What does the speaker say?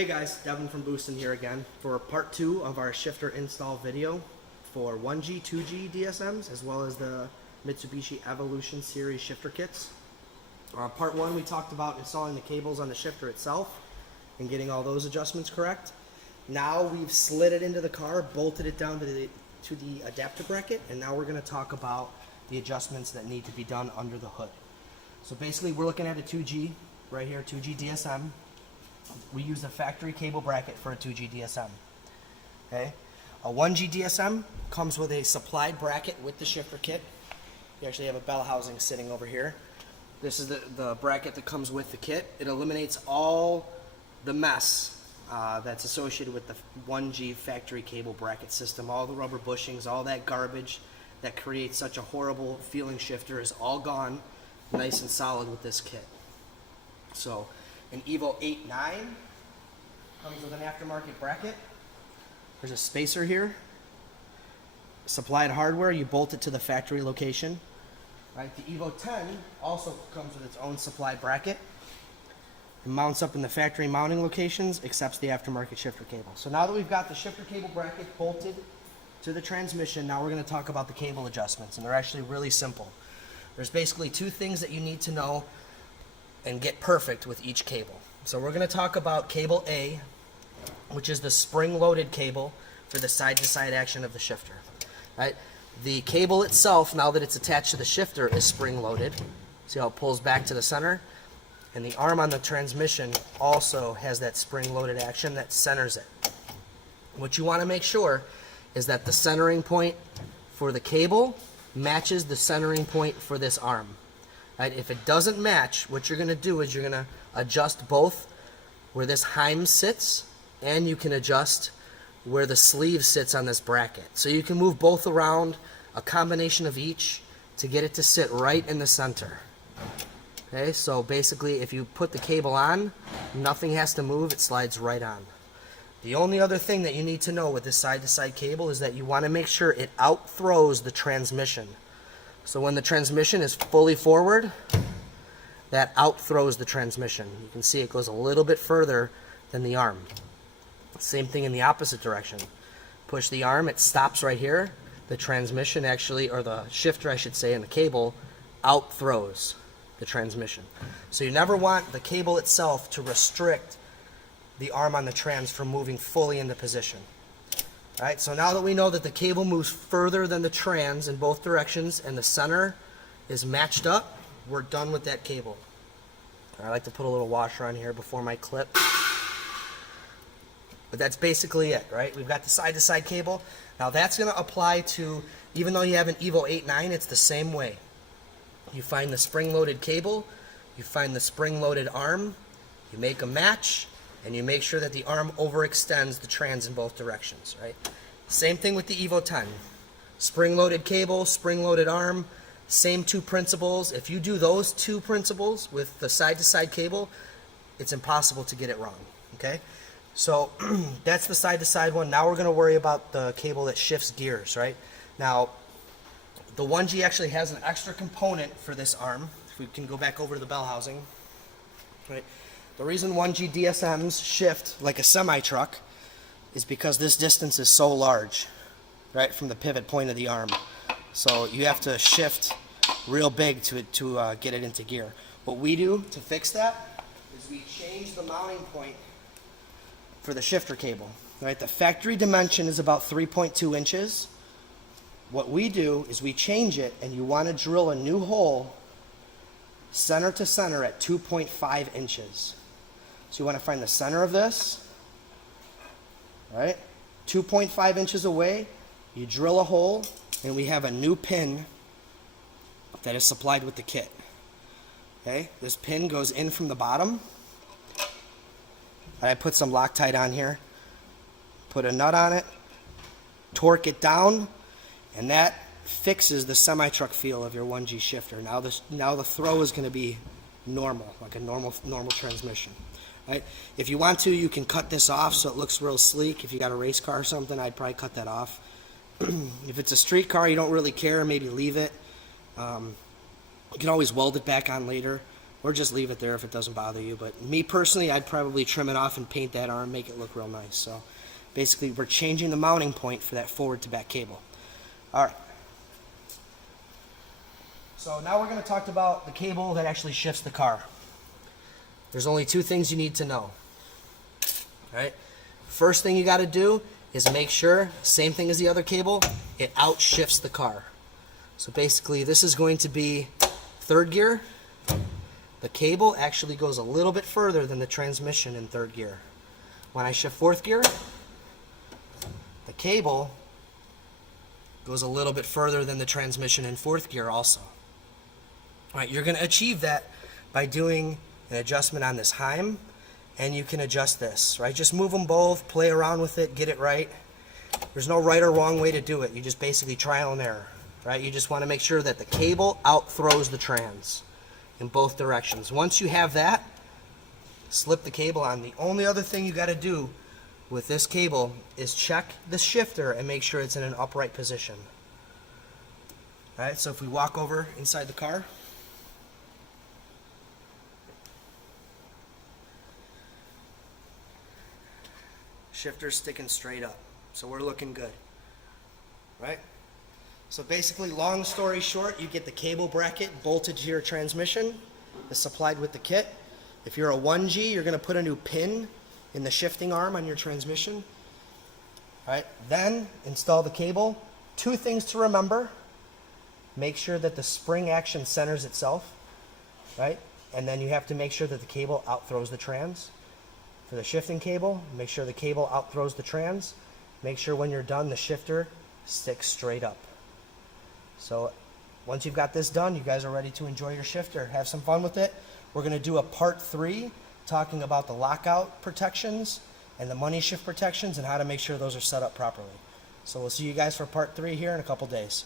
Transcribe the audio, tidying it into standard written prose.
Hey guys, Devin from Boostin here again for part 2 of our shifter install video for 1G-2G DSMs as well as the Mitsubishi Evolution series shifter kits. Part 1 we talked about installing the cables on the shifter itself and getting all those adjustments correct. Now we've slid it into the car, bolted it down to the adapter bracket, and now we're going to talk about the adjustments that need to be done under the hood. So basically we're looking at a 2G right here, 2G DSM. We use a factory cable bracket for a 2G DSM. Okay, a 1G DSM comes with a supplied bracket with the shifter kit. You actually have a bell housing sitting over here. This is the bracket that comes with the kit. It eliminates all the mess that's associated with the 1G factory cable bracket system. All the rubber bushings, all that garbage that creates such a horrible feeling shifter is all gone, nice and solid with this kit. So an Evo 8-9 comes with an aftermarket bracket. There's a spacer here. Supplied hardware, you bolt it to the factory location. Right, the Evo 10 also comes with its own supplied bracket. It mounts up in the factory mounting locations, accepts the aftermarket shifter cable. So now that we've got the shifter cable bracket bolted to the transmission, now we're going to talk about the cable adjustments, and they're actually really simple. There's basically two things that you need to know and get perfect with each cable. So we're going to talk about cable A, which is the spring-loaded cable for the side-to-side action of the shifter. Right? The cable itself, now that it's attached to the shifter, is spring-loaded. See how it pulls back to the center? And the arm on the transmission also has that spring-loaded action that centers it. What you want to make sure is that the centering point for the cable matches the centering point for this arm. Right? If it doesn't match, what you're going to do is you're going to adjust both where this heim sits, and you can adjust where the sleeve sits on this bracket. So you can move both around, a combination of each, to get it to sit right in the center. Okay, so basically if you put the cable on, nothing has to move, it slides right on. The only other thing that you need to know with this side-to-side cable is that you want to make sure it out-throws the transmission. So when the transmission is fully forward, that out-throws the transmission. You can see it goes a little bit further than the arm. Same thing in the opposite direction. Push the arm, it stops right here. The transmission actually, or the shifter I should say, and the cable out-throws the transmission. So you never want the cable itself to restrict the arm on the trans from moving fully into position. All right, so now that we know that the cable moves further than the trans in both directions and the center is matched up, we're done with that cable. I like to put a little washer on here before my clip. But that's basically it, right? We've got the side-to-side cable. Now that's going to apply to, even though you have an Evo 8-9, it's the same way. You find the spring-loaded cable, you find the spring-loaded arm, you make a match, and you make sure that the arm overextends the trans in both directions, right? Same thing with the Evo 10. Spring-loaded cable, spring-loaded arm, same two principles. If you do those two principles with the side-to-side cable, it's impossible to get it wrong, okay? So that's the side-to-side one. Now we're going to worry about the cable that shifts gears, right? Now, the 1G actually has an extra component for this arm. If we can go back over to the bell housing, right? The reason 1G DSMs shift like a semi-truck is because this distance is so large, right, from the pivot point of the arm. So you have to shift real big to get it into gear. What we do to fix that is we change the mounting point for the shifter cable. Right? The factory dimension is about 3.2 inches. What we do is we change it, and you want to drill a new hole center to center at 2.5 inches. So you want to find the center of this, right? 2.5 inches away, you drill a hole, and we have a new pin that is supplied with the kit. Okay, this pin goes in from the bottom. I put some Loctite on here, put a nut on it, torque it down, and that fixes the semi-truck feel of your 1G shifter. Now the throw is going to be normal, like a normal transmission. Right? If you want to, you can cut this off so it looks real sleek. If you got a race car or something, I'd probably cut that off. If it's a street car, you don't really care, maybe leave it. You can always weld it back on later. or just leave it there if it doesn't bother you. But me personally, I'd probably trim it off and paint that arm, make it look real nice. So basically, we're changing the mounting point for that forward to back cable. All right. So now we're going to talk about the cable that actually shifts the car. There's only two things you need to know. All right. First thing you got to do is make sure, same thing as the other cable, it outshifts the car. So basically, this is going to be third gear. The cable actually goes a little bit further than the transmission in third gear. When I shift fourth gear, the cable goes a little bit further than the transmission in fourth gear also. All right, you're going to achieve that by doing an adjustment on this Heim, and you can adjust this, right? Just move them both, play around with it, get it right. There's no right or wrong way to do it. You just basically trial and error, right? You just want to make sure that the cable outthrows the trans in both directions. Once you have that, slip the cable on. The only other thing you got to do with this cable is check the shifter and make sure it's in an upright position. All right, so if we walk over inside the car, shifter's sticking straight up, so we're looking good, right? So basically, long story short, you get the cable bracket bolted to your transmission. It's supplied with the kit. If you're a 1G, you're going to put a new pin in the shifting arm on your transmission. All right, then install the cable. Two things to remember. Make sure that the spring action centers itself, right? And then you have to make sure that the cable outthrows the trans. For the shifting cable, make sure the cable outthrows the trans. Make sure when you're done, the shifter sticks straight up. So once you've got this done, you guys are ready to enjoy your shifter. Have some fun with it. We're going to do a part 3 talking about the lockout protections and the money shift protections and how to make sure those are set up properly. So we'll see you guys for part 3 here in a couple days.